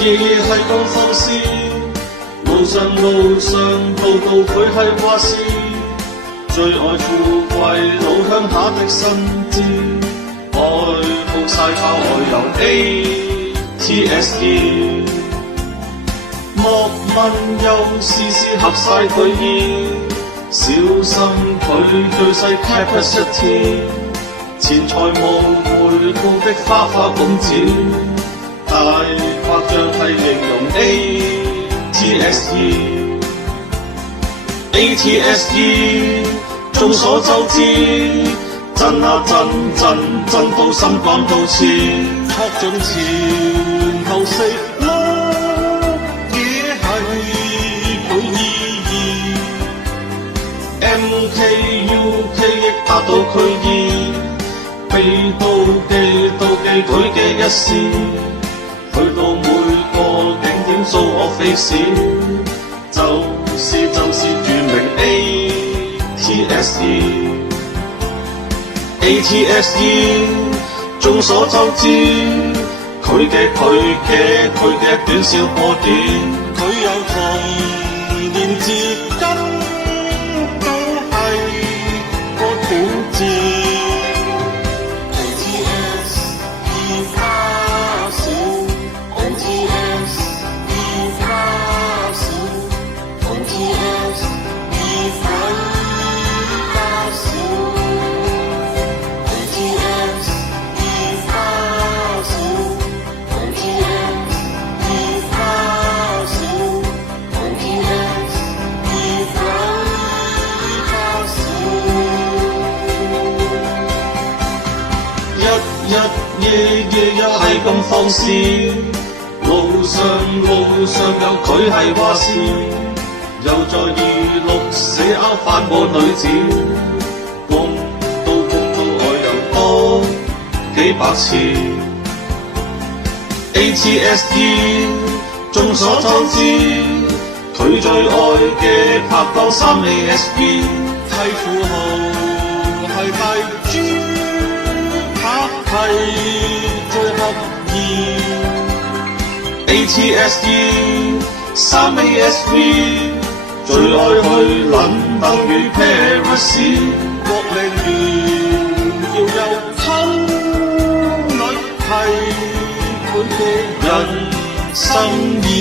夜夜係咁放肆，路上度度佢係話事，最愛富貴老鄉下的新姿，愛好晒靠外遊 ATSE， 莫問又事事合晒佢意，小心佢最細 capacity， 錢財無回報的花花公子，大白象係形容 ATSE， 眾所周知，震啊震到心肝都刺，確盡前後四乜嘢係佢意義 ，MKUK 亦達到佢意，被妒忌佢嘅一時，去到每個景點掃我 face， 就是著名 ATSE， 眾所周知，佢嘅短小波點，佢由童年至今都係個管治。日夜係咁放肆，路上有佢係話事，又在26寫拗翻個女子，公到愛又多幾百次 ATSE， 眾所周知，佢最愛嘅拍檔3ASB， 係富豪係大豬。係最合意 ATSE 3ASV， 最愛去倫敦與 Paris， 國領完要有親女係本嘅人生意。